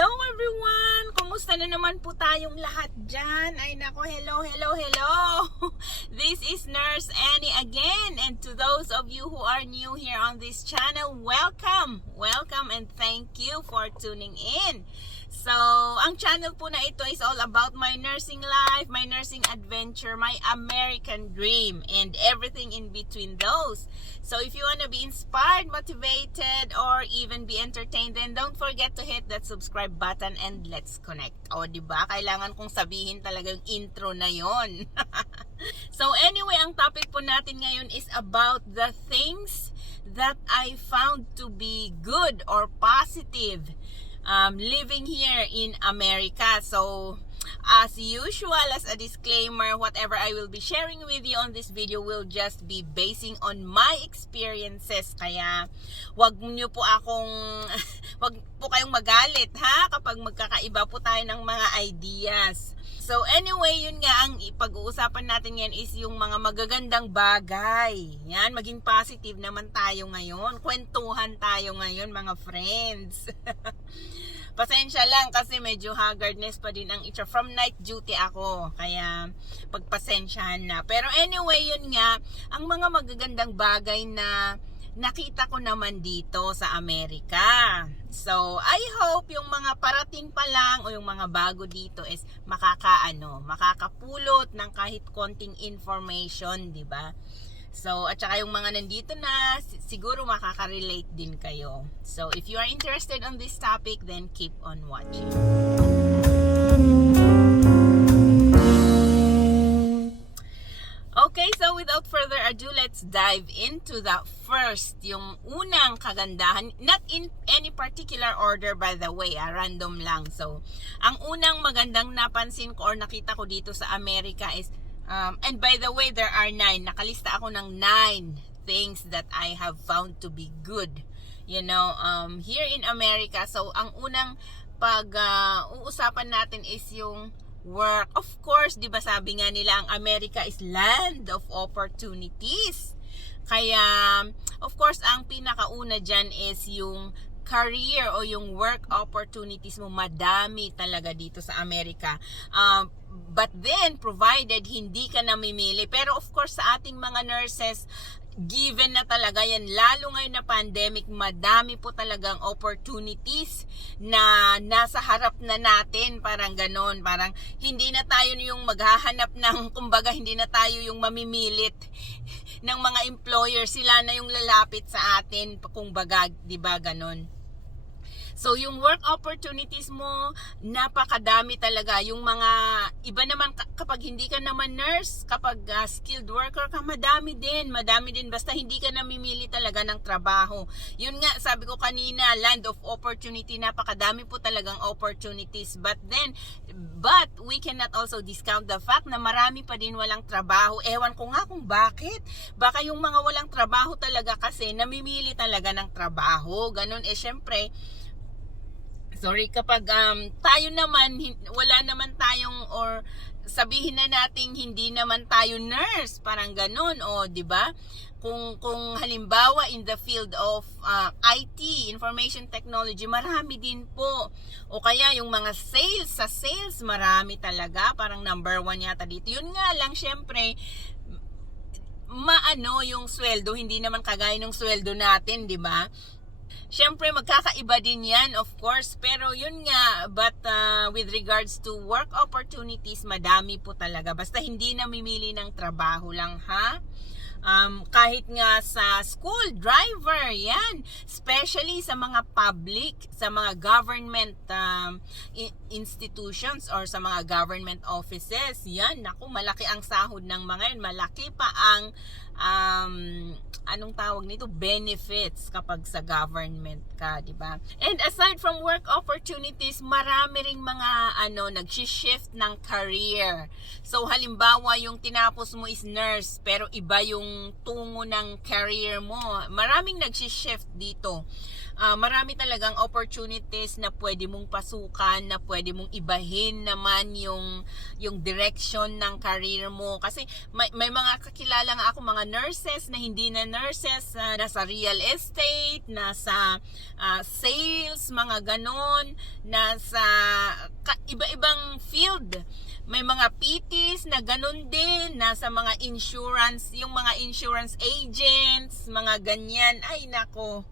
Hello everyone! Kumusta na naman po tayong lahat dyan? Ay nako, hello! This is Nurse Annie again, and to those of you who are new here on this channel, welcome! Welcome and thank you for tuning in. So, ang channel po na ito is all about my nursing life, my nursing adventure, my American dream, and everything in between those. So, if you want to be inspired, motivated, or even be entertained, then don't forget to hit that subscribe button and let's connect. O, diba? Kailangan kong sabihin talaga yung intro na yon. So, anyway, ang topic po natin ngayon is about the things that I found to be good or positive living here in America. So, as usual, as a disclaimer, whatever I will be sharing with you on this video will just be basing on my experiences. Kaya, wag niyo po wag po kayong magalit ha kapag magkakaiba po tayo ng mga ideas. So anyway, yun nga ang ipag-uusapan natin ngayon is yung mga magagandang bagay. Yan, maging positive naman tayo ngayon. Kwentuhan tayo ngayon, mga friends. Pasensya lang kasi medyo haggardness pa din ang itsura. From night duty ako, kaya pagpasensyahan na. Pero anyway, yun nga, ang mga magagandang bagay na nakita ko naman dito sa Amerika. So, I hope yung mga parating pa lang o yung mga bago dito is makakapulot ng kahit konting information, di ba? So, at saka yung mga nandito na, siguro makaka-relate din kayo. So, if you are interested on this topic, then keep on watching. Okay, so without further ado, let's dive into the first, yung unang kagandahan, not in any particular order by the way, random lang. So, ang unang magandang napansin ko or nakita ko dito sa Amerika is, and by the way, there are 9. Nakalista ako ng 9 things that I have found to be good, you know, here in America. So, ang unang uusapan natin is yung work. Of course, di ba sabi nga nila, ang America is land of opportunities. Kaya, of course, ang pinakauna dyan is yung career o yung work opportunities mo. Madami talaga dito sa Amerika. But then, provided hindi ka namimili. Pero of course, sa ating mga nurses, given na talaga yan, lalo ngayon na pandemic, madami po talagang opportunities na nasa harap na natin, parang ganon, parang hindi na tayo yung maghahanap ng, kumbaga hindi na tayo yung mamimilit ng mga employer, sila na yung lalapit sa atin, kumbaga, di ba ganon. So, yung work opportunities mo, napakadami talaga. Yung mga, iba naman, kapag hindi ka naman nurse, kapag skilled worker ka, madami din. Basta hindi ka namimili talaga ng trabaho. Yun nga, sabi ko kanina, land of opportunity, napakadami po talagang opportunities. But we cannot also discount the fact na marami pa din walang trabaho. Ewan ko nga kung bakit. Baka yung mga walang trabaho talaga kasi, namimili talaga ng trabaho. Ganun, syempre, kapag tayo naman, wala naman tayong, or sabihin na nating hindi naman tayo nurse, parang ganun, o di ba? Kung halimbawa in the field of IT, information technology, marami din po. O kaya yung mga sa sales, marami talaga, parang number 1 yata dito. Yun nga lang, syempre, yung sweldo, hindi naman kagaya ng sweldo natin, di ba? Siyempre, magkakaiba din yan, of course. Pero yun nga, but with regards to work opportunities, madami po talaga. Basta hindi namimili ng trabaho lang, ha? Kahit nga sa school, driver, yan. Especially sa mga public, sa mga government institutions or sa mga government offices. Yan, naku, malaki ang sahod ng mga yan. Malaki pa ang anong tawag nito, benefits kapag sa government ka, di ba? And aside from work opportunities, marami ring mga nag-shift ng career. So halimbawa yung tinapos mo is nurse pero iba yung yung tungo ng career mo. Maraming nag-shift dito. Marami talagang opportunities na pwede mong pasukan, na pwede mong ibahin naman yung direction ng career mo. Kasi may mga kakilala nga ako, mga nurses na hindi na nurses, nasa real estate, nasa sales, mga ganon, nasa iba-ibang field. May mga PTs na ganun din, nasa mga insurance, yung mga insurance agents, mga ganyan. Ay nako.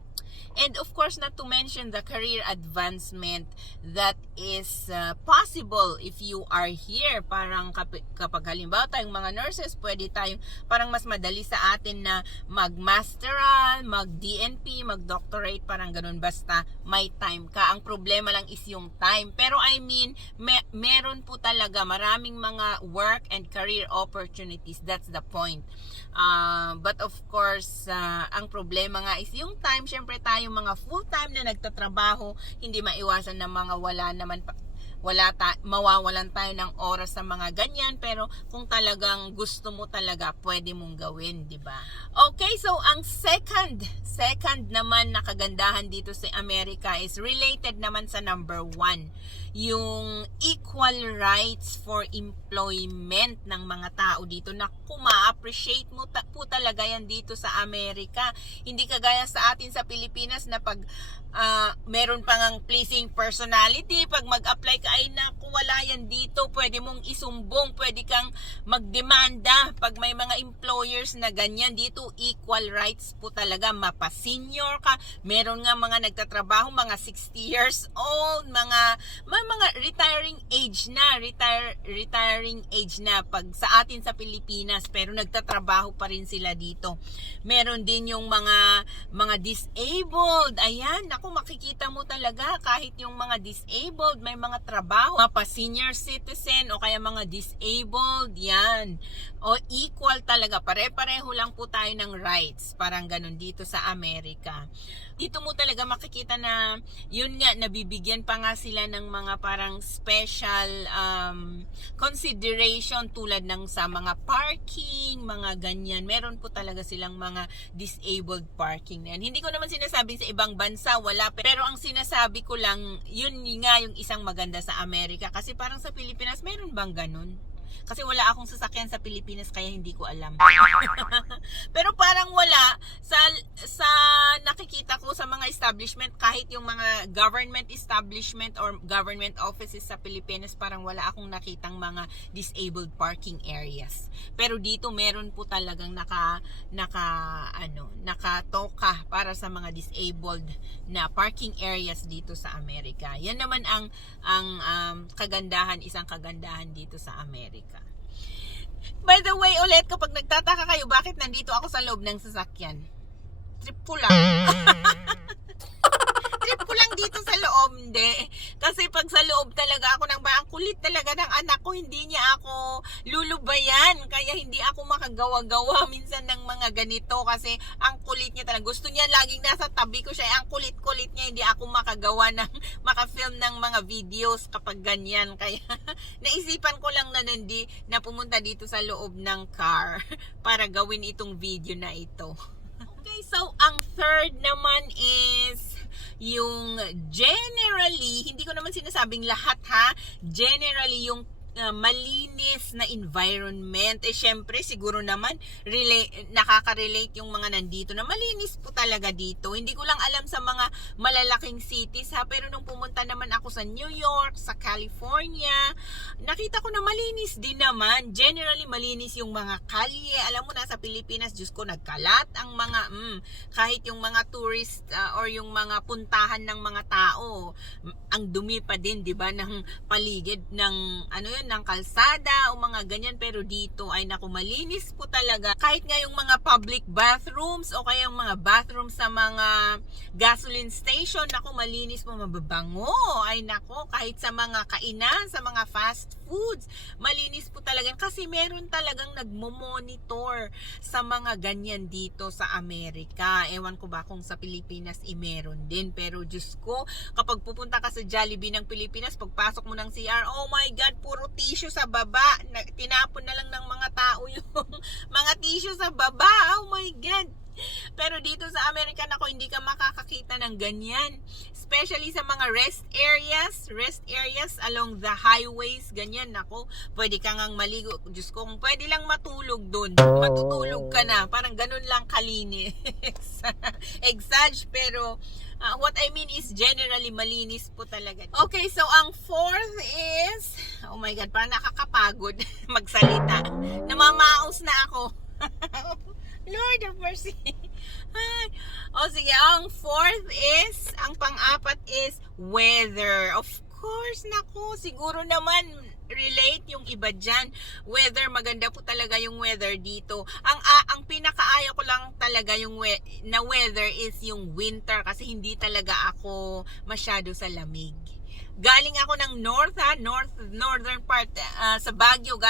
And of course, not to mention the career advancement that is possible if you are here. Parang kapag halimbawa tayong mga nurses, pwede tayong parang mas madali sa atin na mag-masteral, mag-DNP, mag-doctorate, parang ganun, basta may time ka. Ang problema lang is yung time. Pero I mean, meron po talaga maraming mga work and career opportunities. That's the point. But of course, ang problema nga is yung time. Syempre tayo mga full-time na nagtatrabaho, hindi maiwasan na mga mawawalan tayo ng oras sa mga ganyan, pero kung talagang gusto mo talaga, pwede mong gawin, di ba? Okay, so ang second naman na kagandahan dito sa Amerika is related naman sa number 1, yung equal rights for employment ng mga tao dito. Naku, ma-appreciate mo po talaga yan dito sa Amerika. Hindi kagaya sa atin sa Pilipinas na pag meron pang pleasing personality, pag mag-apply ka, ay naku, wala yan dito. Pwede mong isumbong, pwede kang magdemanda pag may mga employers na ganyan. Dito, equal rights po talaga. Mapa-senior ka. Meron nga mga nagtatrabaho, mga 60 years old, mga retiring age na pag sa atin sa Pilipinas, pero nagtatrabaho pa rin sila dito. Meron din yung mga disabled. Ayan, ako makikita mo talaga kahit yung mga disabled, may mga trabaho, mapa senior citizen o kaya mga disabled, yan. O equal talaga, pare-pareho lang po tayo ng rights, parang ganun dito sa Amerika. Dito mo talaga makikita na yun nga, nabibigyan pa nga sila ng mga parang special consideration tulad ng sa mga parking, mga ganyan. Meron po talaga silang mga disabled parking na yan. Hindi ko naman sinasabing sa ibang bansa wala, pero ang sinasabi ko lang, yun nga yung isang maganda sa Amerika. Kasi parang sa Pilipinas, meron bang ganun? Kasi wala akong sasakyan sa Pilipinas, kaya hindi ko alam. Pero parang wala sa nakikita ko sa mga establishment, kahit yung mga government establishment or government offices sa Pilipinas, parang wala akong nakitang mga disabled parking areas. Pero dito meron po talagang nakatoka para sa mga disabled na parking areas dito sa Amerika. Yan naman ang kagandahan, isang kagandahan dito sa Amerika. By the way, ulit, kapag nagtataka kayo bakit nandito ako sa loob ng sasakyan, trip ko lang. Trip ko lang dito sa loob, hindi. Kasi pag sa loob talaga ako ang kulit talaga ng anak ko, hindi niya ako lulubayan. Kaya hindi ako makagawa-gawa minsan ng mga ganito kasi ang kulit niya talaga. Gusto niya laging nasa tabi ko siya. Ang kulit-kulit niya, hindi ako makafilm ng mga videos kapag ganyan. Kaya naisipan ko lang na pumunta dito sa loob ng car para gawin itong video na ito. Okay, so ang third naman is yung generally, hindi ko naman sinasabing lahat ha, generally yung malinis na environment. Syempre siguro naman nakaka-relate yung mga nandito na malinis po talaga dito. Hindi ko lang alam sa mga malalaking cities ha, pero nung pumunta naman ako sa New York, sa California, nakita ko na malinis din naman. Generally malinis yung mga kalye. Alam mo na sa Pilipinas, Diyos ko, nagkalat ang mga kahit yung mga tourist or yung mga puntahan ng mga tao, ang dumi pa din, 'di ba, ng paligid ng ng kalsada o mga ganyan. Pero dito ay naku, malinis po talaga. Kahit nga yung mga public bathrooms o kaya yung mga bathrooms sa mga gasoline station, naku, malinis po, mababango. Ay naku, kahit sa mga kainan, sa mga fast foods, malinis po talaga. Kasi meron talagang nagmo-monitor sa mga ganyan dito sa Amerika. Ewan ko ba kung sa Pilipinas meron din. Pero Diyos ko, kapag pupunta ka sa Jollibee ng Pilipinas, pagpasok mo ng CR, oh my God, puro tissue sa baba. Tinapon na lang ng mga tao yung mga tissue sa baba. Oh my God! Pero dito sa Amerika, nako, hindi ka makakakita ng ganyan. Especially sa mga rest areas along the highways, ganyan, nako. Pwede ka ngang maligo. Diyos ko, kung pwede lang matulog doon, matutulog ka na. Parang ganun lang kalinis. Exage, pero what I mean is generally malinis po talaga. Okay, so ang fourth is, oh my God, parang nakakapagod magsalita. Namamaos na ako. Lord of mercy. O sige, ang fourth is, ang pang-apat is weather. Of course, nako, siguro naman relate yung iba dyan. Weather, maganda po talaga yung weather dito. Ang pinakaayaw ko lang talaga yung na weather is yung winter kasi hindi talaga ako masyado sa lamig. Galing ako ng northern part, sa Baguio,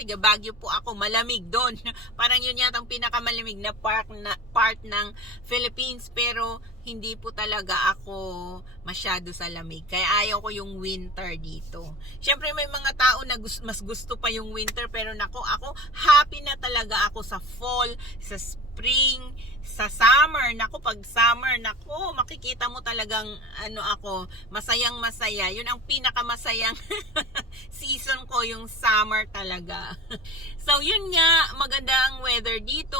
tiga Baguio po ako, malamig doon. Parang yun yata ang pinakamalamig na part ng Philippines, pero hindi po talaga ako masyado sa lamig. Kaya ayaw ko yung winter dito. Syempre may mga tao na mas gusto pa yung winter, pero nako, ako happy na talaga ako sa fall, sa spring, sa summer. Nako, pag summer, nako, makikita mo talagang ako, masayang masaya. Yun ang pinakamasayang season ko, yung summer talaga. So yun nga, maganda ang weather dito.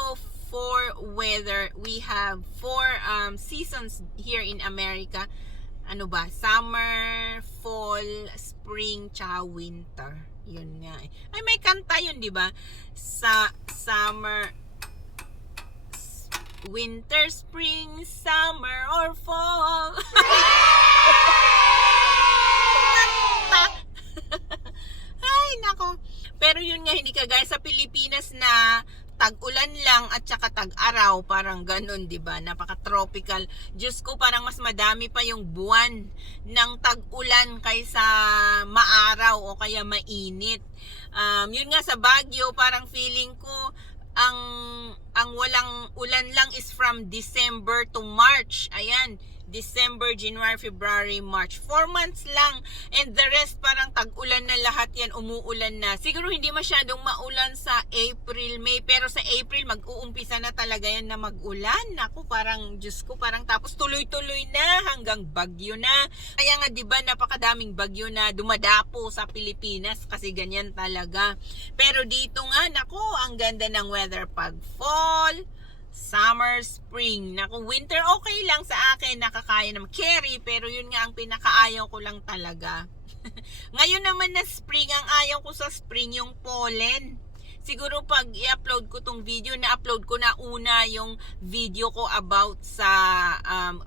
For weather, we have 4 seasons here in America. Ano ba? Summer, fall, spring, tsaka winter. Yun nga. Ay, may kanta yun, di ba? Sa summer, winter, spring, summer, or fall. Ay, nako. Pero yun nga, hindi ka guys sa Pilipinas na tag-ulan lang at saka tag-araw, parang ganun, di ba? Napaka-tropical. Diyos ko, parang mas madami pa yung buwan ng tag-ulan kaysa maaraw o kaya mainit. Yun nga sa Baguio, parang feeling ko ang walang ulan lang is from December to March. Ayan, December, January, February, March. 4 months lang. And the rest parang tag-ulan na lahat yan. Umuulan na. Siguro hindi masyadong maulan sa April, May. Pero sa April, mag-uumpisa na talaga yan na mag-ulan. Naku, parang, Diyos ko, parang tapos tuloy-tuloy na hanggang bagyo na. Kaya nga, di ba, napakadaming bagyo na dumadapo sa Pilipinas kasi ganyan talaga. Pero dito nga, naku, ang ganda ng weather pag fall, summer, spring. Naku, winter okay lang sa akin, nakakaya naman carry, pero yun nga ang pinakaayaw ko lang talaga. Ngayon naman na spring, ang ayaw ko sa spring yung pollen. Siguro pag i-upload ko tong video, na-upload ko na una yung video ko about sa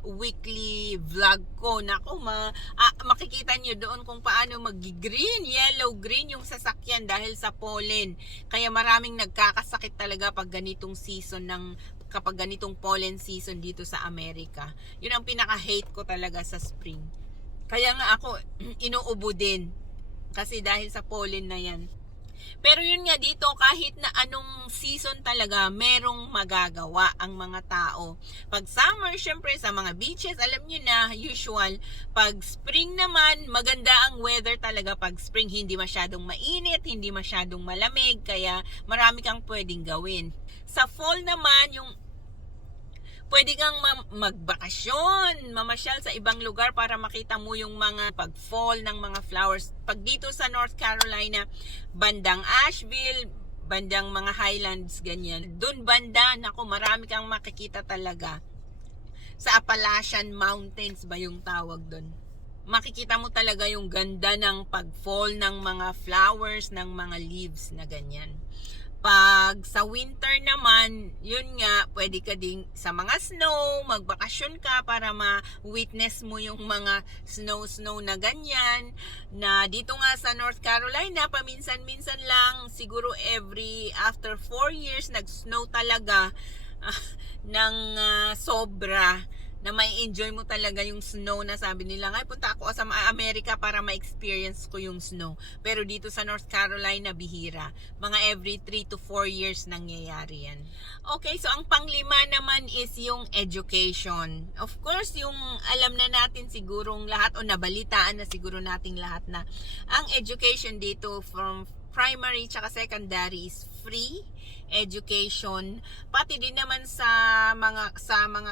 weekly vlog ko. Naku, makikita nyo doon kung paano mag-green, yellow, green yung sasakyan dahil sa pollen. Kaya maraming nagkakasakit talaga pag ganitong season kapag ganitong pollen season dito sa Amerika. Yun ang pinaka-hate ko talaga sa spring. Kaya nga ako inuubo din kasi dahil sa pollen na yan. Pero yun nga dito, kahit na anong season talaga, merong magagawa ang mga tao. Pag summer, syempre sa mga beaches, alam nyo na, usual. Pag spring naman, maganda ang weather talaga pag spring. Hindi masyadong mainit, hindi masyadong malamig, kaya marami kang pwedeng gawin. Sa fall naman, yung pwede kang magbakasyon, mamasyal sa ibang lugar para makita mo yung mga pag-fall ng mga flowers. Pag dito sa North Carolina, bandang Asheville, bandang mga Highlands, ganyan. Doon banda, naku, marami kang makikita talaga. Sa Appalachian Mountains ba yung tawag doon? Makikita mo talaga yung ganda ng pag-fall ng mga flowers, ng mga leaves na ganyan. Pag sa winter naman, yun nga, pwede ka ding sa mga snow, magbakasyon ka para ma-witness mo yung mga snow na ganyan. Na dito nga sa North Carolina, paminsan-minsan lang, siguro after 4 years, nag-snow talaga ng sobra. na may enjoy mo talaga yung snow na sabi nila, ay punta ako sa Amerika para ma-experience ko yung snow. Pero dito sa North Carolina, bihira. Mga every 3 to 4 years nangyayari yan. Okay, so ang panglima naman is yung education. Of course, yung alam na natin sigurong lahat o nabalitaan na siguro nating lahat na ang education dito from primary tsaka secondary is free education, pati din naman sa mga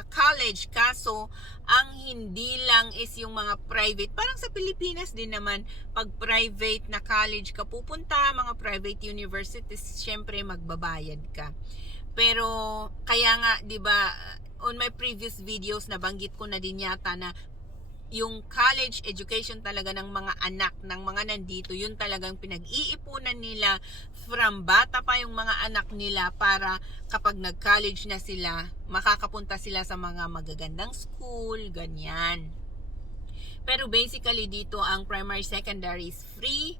college. Kaso ang hindi lang is yung mga private, parang sa Pilipinas din naman, pag private na college ka pupunta, mga private universities, syempre magbabayad ka. Pero kaya nga 'di ba, on my previous videos nabanggit ko na din yata na yung college education talaga ng mga anak ng mga nandito, yun talagang pinag-iipunan nila from bata pa yung mga anak nila para kapag nag-college na sila, makakapunta sila sa mga magagandang school, ganyan. Pero basically dito ang primary secondary is free.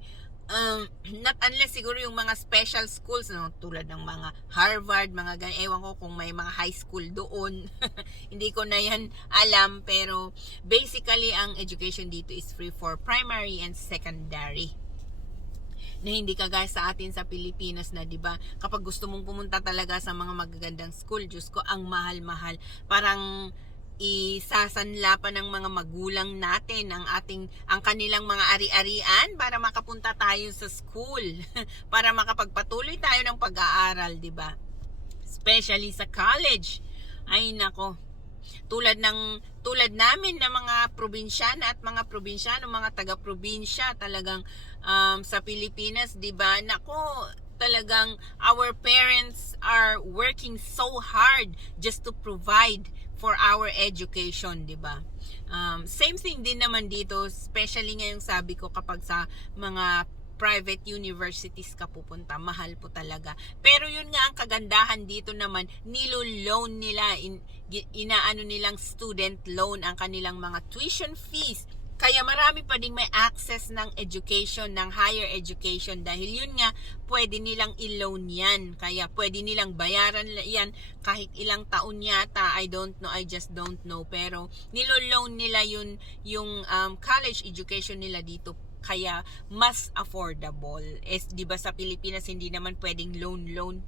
Not unless siguro yung mga special schools, no, tulad ng mga Harvard, mga ganyan, ewan ko kung may mga high school doon. Hindi ko na yan alam, pero basically ang education dito is free for primary and secondary. Na hindi kagaya sa atin sa Pilipinas na 'di ba, kapag gusto mong pumunta talaga sa mga magagandang school, Diyos ko, ang mahal-mahal. Parang isasanla pa ng mga magulang natin ang kanilang mga ari-arian para makapunta tayo sa school para makapagpatuloy tayo ng pag-aaral, 'di ba? Especially sa college. Ay nako. Tulad namin na mga probinsyana at mga probinsyano, mga taga-probinsya, talagang sa Pilipinas, 'di ba? Nako, talagang our parents are working so hard just to provide for our education, 'di ba? Same thing din naman dito, especially ngayong sabi ko kapag sa mga private universities ka pupunta, mahal po talaga. Pero yun nga ang kagandahan dito naman, nilo-loan nila, inaano nilang student loan ang kanilang mga tuition fees. Kaya marami pa ding may access ng education, ng higher education, dahil yun nga, pwede nilang i-loan yan. Kaya pwede nilang bayaran yan kahit ilang taon yata, I don't know, I just don't know. Pero nilo-loan nila yun, yung college education nila dito. Kaya mas affordable. Di ba sa Pilipinas hindi naman pwedeng loan.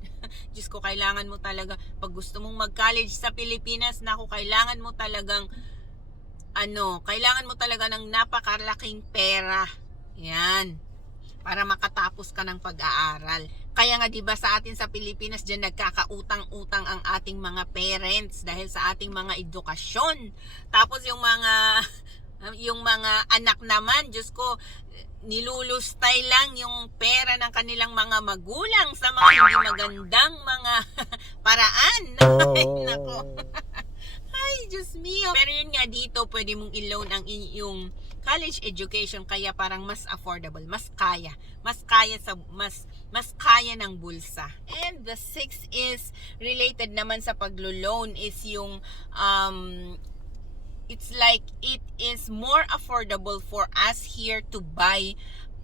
Diyos ko, kailangan mo talaga, pag gusto mong mag-college sa Pilipinas, naku, kailangan mo talagang kailangan mo talaga ng napakalaking pera. Yan. Para makatapos ka ng pag-aaral. Kaya nga 'di ba sa atin sa Pilipinas diyan nagkakautang-utang ang ating mga parents dahil sa ating mga edukasyon. Tapos yung mga anak naman, Diyos ko, nilulustay lang yung pera ng kanilang mga magulang sa mga hindi magandang mga paraan. Nako. Ay, Diyos mio. Pero yun nga dito, pwede mong i-loan ang yung college education, kaya parang mas affordable, mas kaya ng bulsa. And the sixth is related naman sa paglo-loan is yung it's like it is more affordable for us here to buy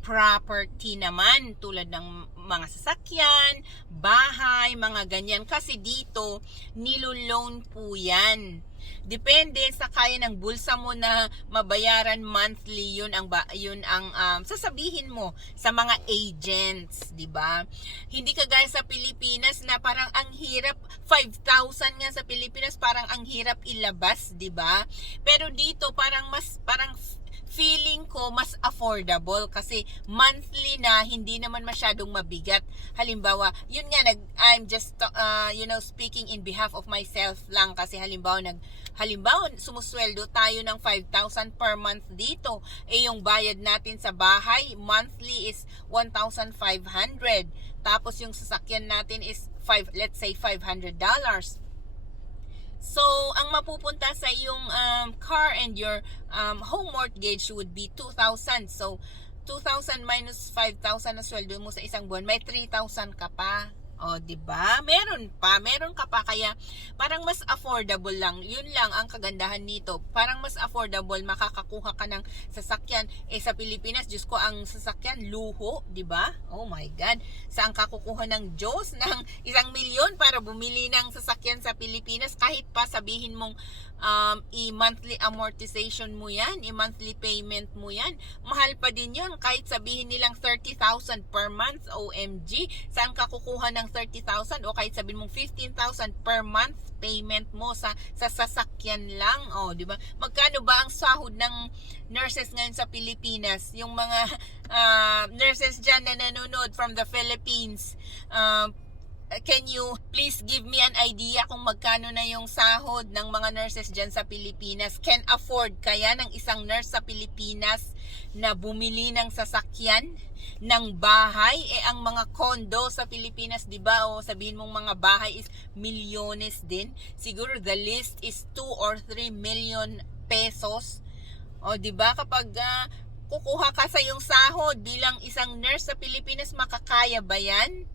property naman, tulad ng mga sasakyan, bahay, mga ganyan. Kasi dito, nilo-loan po yan. Depende sa kaya ng bulsa mo na mabayaran monthly, yun ang sasabihin mo sa mga agents, 'di ba? Hindi kagaya sa Pilipinas na parang ang hirap, 5,000 nga sa Pilipinas, parang ang hirap ilabas, 'di ba? Pero dito parang feeling ko mas affordable kasi monthly na, hindi naman masyadong mabigat. Halimbawa, yun nga, I'm just speaking in behalf of myself lang, kasi halimbawa sumusweldo tayo ng 5,000 per month dito, yung bayad natin sa bahay monthly is 1,500, tapos yung sasakyan natin is let's say $500. So, ang mapupunta sa iyong car and your home mortgage would be 2,000. So, 2,000 minus 5,000 na sweldo mo sa isang buwan, may 3,000 ka pa. O, di ba? Meron ka pa, kaya parang mas affordable lang. Yun lang ang kagandahan nito. Parang mas affordable, makakakuha ka ng sasakyan. Sa Pilipinas, Diyos ko, ang sasakyan luho, di ba? Oh my God. Saan ka kukuha ng Diyos ng 1,000,000 para bumili ng sasakyan sa Pilipinas? Kahit pa sabihin mong i-monthly amortization mo yan, i-monthly payment mo yan, mahal pa din yun. Kahit sabihin nilang 30,000 per month, OMG, saan ka kukuha ng 30,000? O kahit sabihin mong 15,000 per month payment mo sa sasakyan lang, di ba? Magkano ba ang sahod ng nurses ngayon sa Pilipinas? Yung mga nurses dyan na nanonood from the Philippines, can you please give me an idea kung magkano na yung sahod ng mga nurses dyan sa Pilipinas? Can afford kaya ng isang nurse sa Pilipinas na bumili ng sasakyan, ng bahay? Ang mga condo sa Pilipinas, di ba? O sabihin mong mga bahay is milyones din. Siguro the list is 2 or 3 million pesos. O di ba? Kapag kukuha ka sa yung sahod bilang isang nurse sa Pilipinas, makakaya ba yan?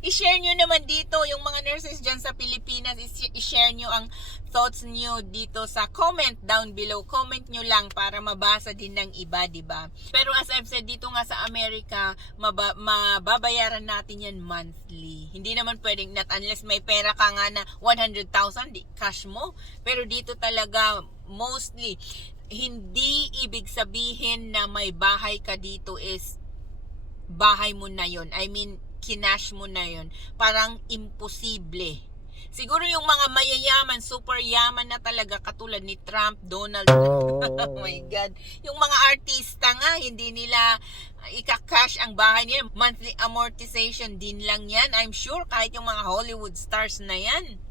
I-share nyo naman dito yung mga nurses dyan sa Pilipinas. I-share nyo ang thoughts nyo dito sa comment down below. Comment nyo lang para mabasa din ng iba, diba? Pero as I've said, dito nga sa Amerika, mababayaran natin yan monthly. Hindi naman pwedeng, not unless may pera ka nga na 100,000, cash mo. Pero dito talaga, mostly, hindi ibig sabihin na may bahay ka dito is bahay mo na yon. I mean, kinash mo na yun. Parang imposible. Siguro yung mga mayayaman, super yaman na talaga, katulad ni Trump, Donald, oh my God. Yung mga artista nga, hindi nila ika-cash ang bahay nila. Monthly amortization din lang yan. I'm sure kahit yung mga Hollywood stars na yan.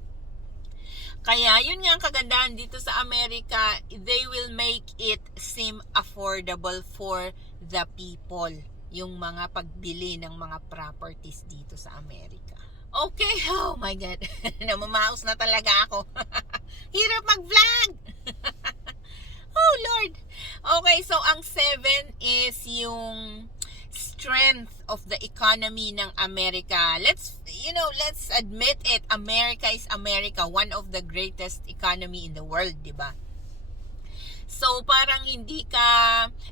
Kaya yun nga ang kagandahan dito sa Amerika, they will make it seem affordable for the people, yung mga pagbili ng mga properties dito sa Amerika. Okay, oh my God. Namamaos na talaga ako. Hirap mag-vlog. Oh Lord. Okay, so ang 7 is yung strength of the economy ng Amerika. Let's admit it. America is America, one of the greatest economy in the world, di ba? So parang hindi ka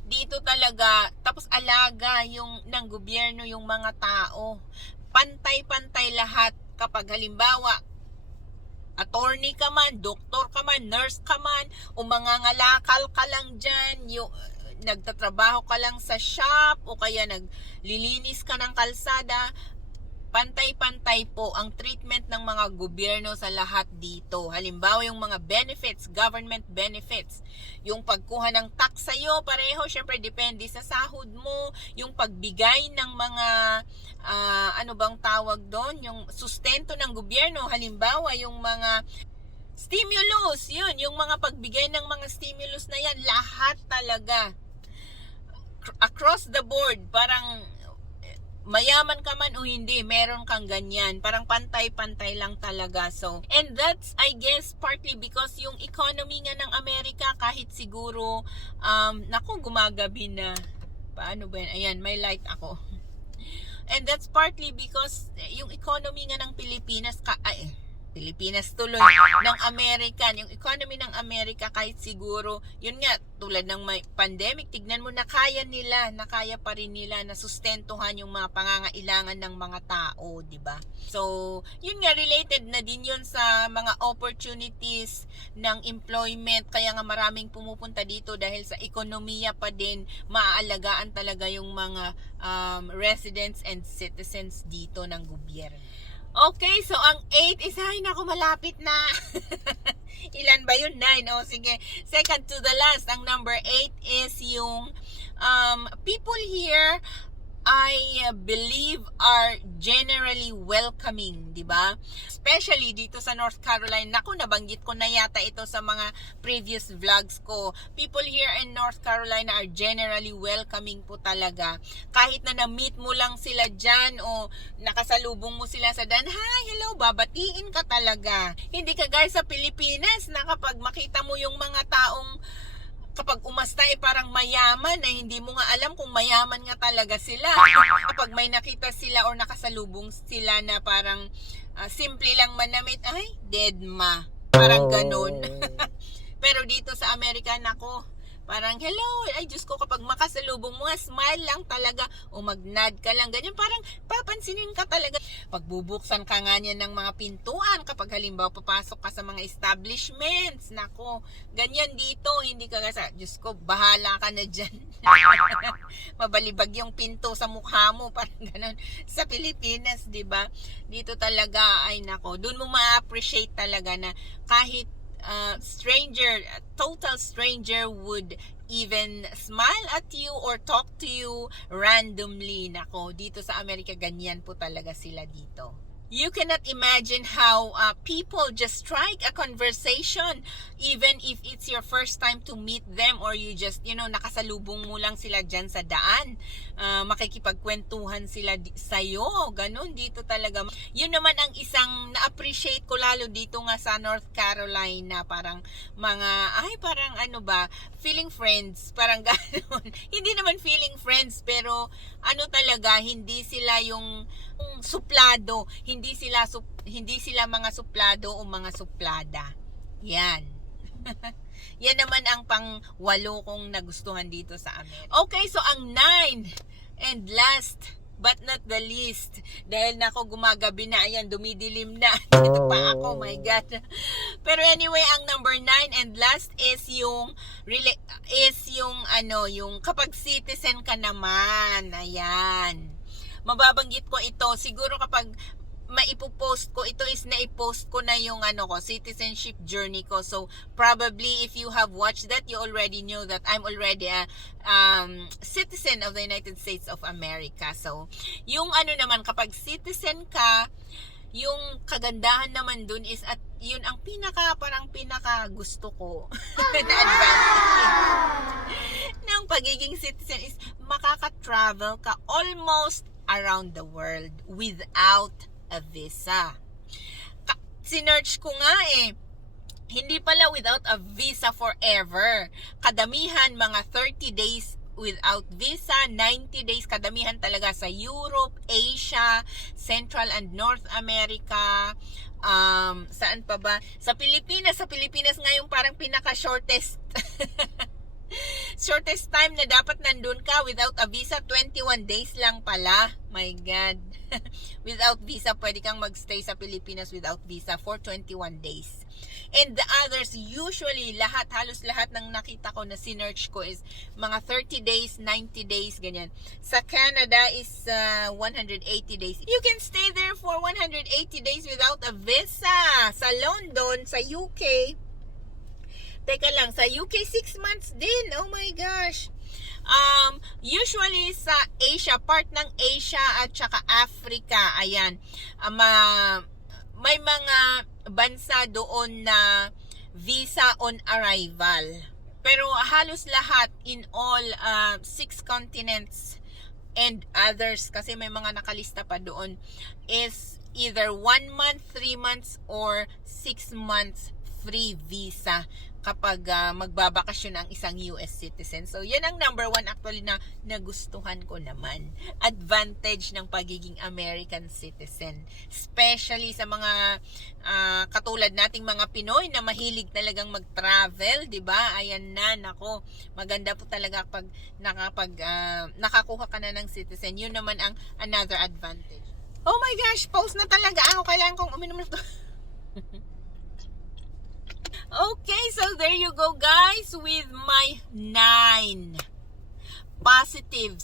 dito talaga, tapos alaga yung ng gobyerno yung mga tao. Pantay-pantay lahat. Kapag halimbawa attorney ka man, doktor ka man, nurse ka man, o mangangalakal ka lang dyan, yung nagtatrabaho ka lang sa shop, o kaya naglilinis ka ng kalsada, pantay-pantay po ang treatment ng mga gobyerno sa lahat dito. Halimbawa, yung mga benefits, government benefits, yung pagkuha ng tax sa'yo, pareho, syempre depende sa sahod mo, yung pagbigay ng mga, ano bang tawag doon, yung sustento ng gobyerno, halimbawa, yung mga stimulus, yun, yung mga pagbigay ng mga stimulus na yan, lahat talaga, across the board, parang mayaman ka man o hindi, meron kang ganyan. Parang pantay-pantay lang talaga. So, and that's, I guess, partly because yung economy nga ng Amerika, kahit siguro, naku, gumagabi na. Paano ba yan? Ayan, may light ako. And that's partly because yung economy nga ng Pilipinas, Pilipinas tuloy, ng American, yung economy ng Amerika, kahit siguro, yun nga, tulad ng may pandemic, tignan mo, nakaya pa rin nila na sustentuhan yung mga pangangailangan ng mga tao, di ba? So, yun nga, related na din yun sa mga opportunities ng employment, kaya nga maraming pumupunta dito dahil sa ekonomiya pa din, maaalagaan talaga yung mga residents and citizens dito ng gobyerno. Okay, so ang 8 is, ay naku, malapit na. Ilan ba yun? 9. O sige, second to the last. Ang number 8 is yung people here, I believe, are generally welcoming, di ba? Especially dito sa North Carolina. Naku, nabanggit ko na yata ito sa mga previous vlogs ko. People here in North Carolina are generally welcoming po talaga. Kahit na na-meet mo lang sila dyan o nakasalubong mo sila sa daan, hi, hello, babatiin ka talaga. Hindi ka guys sa Pilipinas na kapag makita mo yung mga taong kapag umasta parang mayaman na hindi mo nga alam kung mayaman nga talaga sila. Kapag may nakita sila or nakasalubong sila na parang simple lang manamit, ay, dead ma. Parang ganun. Pero dito sa Amerika, nako, parang, hello, ay Diyos ko, kapag makasalubong mo, smile lang talaga, o mag-nod ka lang, ganyan, parang papansinin ka talaga. Pagbubuksan ka nga niya ng mga pintuan, kapag halimbawa papasok ka sa mga establishments, nako, ganyan dito, hindi ka sa, Diyos ko, bahala ka na dyan. Mabalibag yung pinto sa mukha mo, parang ganun. Sa Pilipinas, di ba? Dito talaga, ay nako, dun mo ma-appreciate talaga na kahit total stranger would even smile at you or talk to you randomly. Nako, dito sa Amerika, ganyan po talaga sila dito. You cannot imagine how people just strike a conversation even if it's your first time to meet them or you just, nakasalubong mo lang sila dyan sa daan. Makikipagkwentuhan sila sa'yo. Ganun dito talaga. Yun naman ang isang na-appreciate ko lalo dito nga sa North Carolina. Parang parang feeling friends. Parang ganun. Hindi naman feeling friends pero talaga, hindi sila yung suplado, hindi sila mga suplado o mga suplada. Yan. Yan naman ang pang-8 kong nagustuhan dito sa amin. Okay, so ang 9 and last but not the least, dahil nako gumagabi na, ayan, dumidilim na. Dito pa ako, my God. Pero anyway, ang number 9 and last is yung kapag citizen ka naman. Ayan. Mababanggit ko ito. Siguro kapag maipopost ko, ito is naipost ko na yung citizenship journey ko. So, probably if you have watched that, you already know that I'm already a citizen of the United States of America. So, yung naman, kapag citizen ka, yung kagandahan naman dun is, at yun ang pinaka gusto ko na advantage ng pagiging citizen is makaka-travel ka almost around the world without a visa. Sinearch ko nga hindi pala without a visa forever. Kadamihan mga 30 days without visa, 90 days kadamihan talaga sa Europe, Asia, Central and North America. Saan pa ba? Sa Pilipinas nga yung parang pinaka-shortest shortest time na dapat nandun ka without a visa, 21 days lang pala. My God. Without visa, pwede kang magstay sa Pilipinas without visa for 21 days. And the others, usually, halos lahat ng nakita ko na sinearch ko is mga 30 days, 90 days, ganyan. Sa Canada is 180 days. You can stay there for 180 days without a visa. Sa London, sa UK, teka lang, sa UK 6 months din. Oh my gosh. Usually sa Asia, part ng Asia at saka Africa, ayan, may mga bansa doon na visa on arrival. Pero halos lahat in all 6 continents and others, kasi may mga nakalista pa doon, is either 1 month, 3 months, or 6 months free visa kapag magbabakasyon ang isang US citizen. So, yan ang number 1 actually na nagustuhan ko naman. Advantage ng pagiging American citizen. Especially sa mga katulad nating mga Pinoy na mahilig talagang mag-travel, di ba? Ayan na, nako. Maganda po talaga pag nakakuha ka na ng citizen. Yun naman ang another advantage. Oh my gosh, pause na talaga ako. Kailangan kong uminom na ito. Okay, so there you go guys with my 9 positive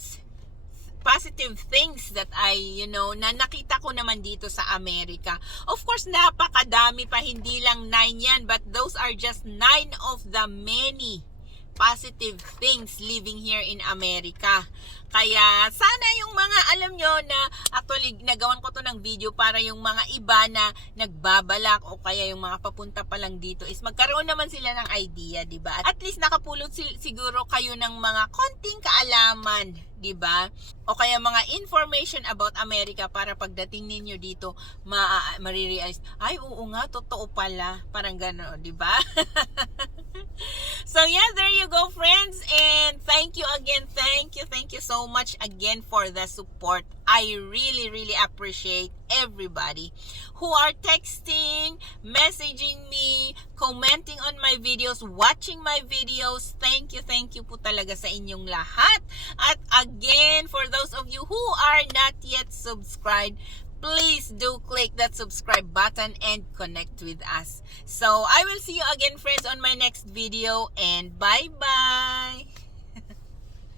things that I, na nakita ko naman dito sa Amerika. Of course, napakadami pa, hindi lang 9 yan, but those are just 9 of the many positive things living here in America. Kaya sana yung mga alam nyo na actually nagawan ko to ng video para yung mga iba na nagbabalak o kaya yung mga papunta pa lang dito is magkaroon naman sila ng idea, di ba? At least nakapulot siguro kayo ng mga konting kaalaman di ba? O kaya mga information about America para pagdating ninyo dito, marirealize, ay oo nga, totoo pala. Parang gano'n, di ba? So yeah, there you go, friends. And thank you again. Thank you so much again for the support. I really appreciate everybody who are texting, messaging me, commenting on my videos, watching my videos. Thank you po talaga sa inyong lahat. At again, for those of you who are not yet subscribed, please do click that subscribe button and connect with us. So I will see you again, friends, on my next video, and bye-bye!